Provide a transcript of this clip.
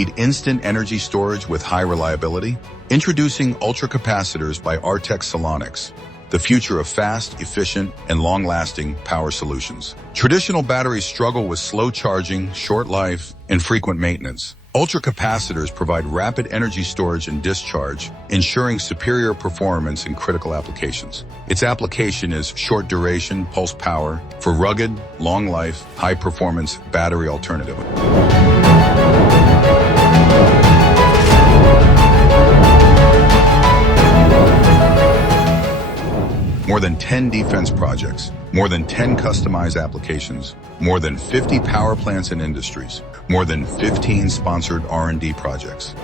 Need instant energy storage with high reliability? Introducing Ultracapacitors by Aartech Solonics, the future of fast, efficient, and long-lasting power solutions. Traditional batteries struggle with slow charging, short life, and frequent maintenance. Ultracapacitors provide rapid energy storage and discharge, ensuring superior performance in critical applications. Its application is short duration pulse power for rugged, long life, high-performance battery alternative. More than 10 defense projects, more than 10 customized applications, more than 50 power plants and industries, more than 15 sponsored R&D projects.